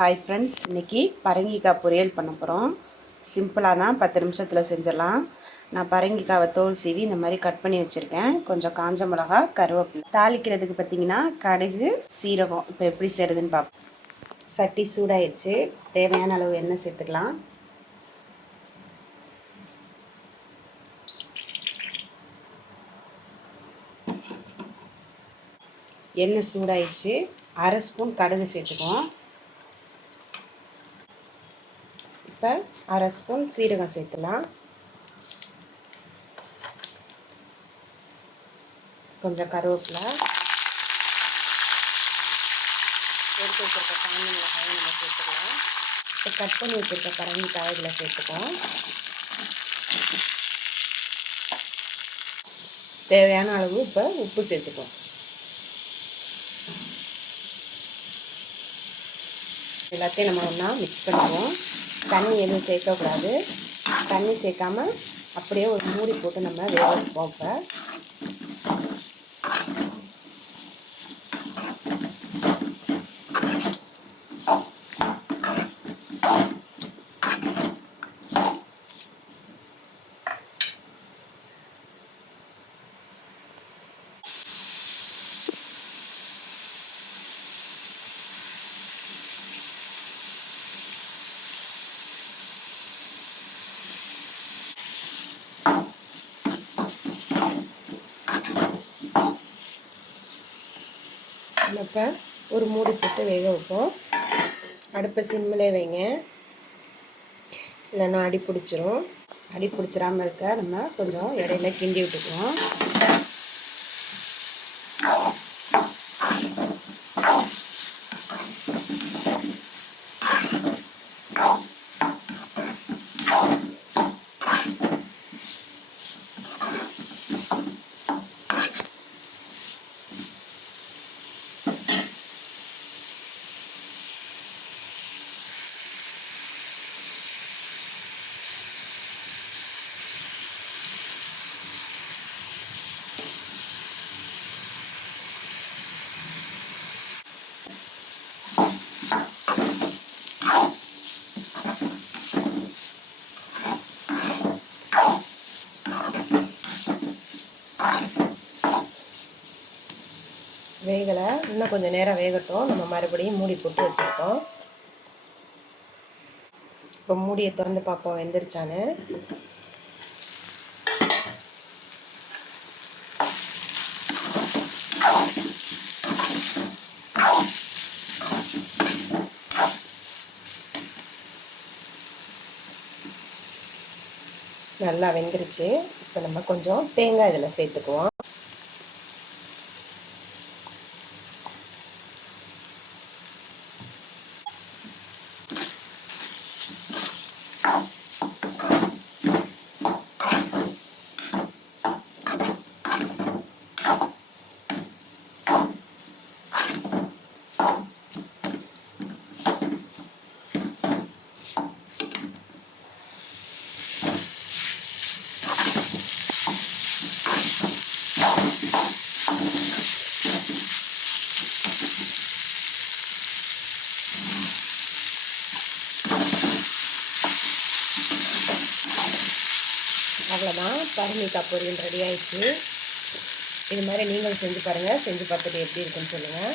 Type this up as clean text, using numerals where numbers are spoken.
Hi friends, இன்றைக்கி பரங்கிக்காய் பொரியல் பண்ண போகிறோம். சிம்பிளாக தான் 10 நிமிஷத்தில் செஞ்சிடலாம். நான் பரங்கிக்காவை தோல் சீவி இந்த மாதிரி கட் பண்ணி வச்சுருக்கேன். கொஞ்சம் காஞ்ச மிளகா, கருவேப்பிலை. தாளிக்கிறதுக்கு பார்த்திங்கன்னா கடுகு, சீரகம். இப்போ எப்படி செய்கிறதுன்னு பார்ப்போம். சட்டி சூடாயிடுச்சு. தேவையான அளவு எண்ணெய் சேர்த்துக்கலாம். எண்ணெய் சூடாயிடுச்சு. 1/2 ஸ்பூன் கடுகு சேர்த்துக்குவோம். இப்போ 1/2 ஸ்பூன் சீரகம் சேர்த்துலாம். கொஞ்சம் கருவேப்பிலை, எடுத்து வச்சுருக்க காஞ்ச மிளகாயை நம்ம சேர்த்துக்கலாம். இப்போ கட் பண்ணி வச்சுருக்க பரங்கிக்காய் இதில் சேர்த்துக்குவோம். தேவையான அளவு இப்போ உப்பு சேர்த்துக்குவோம். எல்லாத்தையும் நம்ம ஒன்றா மிக்ஸ் பண்ணிக்குவோம். தண்ணி எதுவும் சேர்க்கக்கூடாது. தண்ணி சேர்க்காம அப்படியே ஒரு மூடி போட்டு நம்ம வேக வைப்போம். இப்போ ஒரு மூடி போட்டு வேக வைப்போம். அடுப்பை சிம்மிலே வைங்க, இல்லைன்னா அடி பிடிச்சிரும். அடி பிடிச்சிடாமல் இருக்க நம்ம கொஞ்சம் இடையில கிண்டி விட்டுக்குவோம். வேகலை, இன்னும் கொஞ்சம் நேரம் வேகட்டும். நம்ம மறுபடியும் மூடி போட்டு வச்சுருக்கோம். இப்போ மூடியை திறந்து பார்ப்போம் வெந்துருச்சான்னு. நல்லா வெந்துருச்சு. இப்போ நம்ம கொஞ்சம் தேங்காய் இதில் சேர்த்துக்குவோம். அவ்வளோதான், பரங்கிக்காய் பொரியல் ரெடி ஆயிடுச்சு. இது மாதிரி நீங்களும் செஞ்சு பாருங்கள். செஞ்சு பார்த்துட்டு எப்படி இருக்குன்னு சொல்லுங்கள்.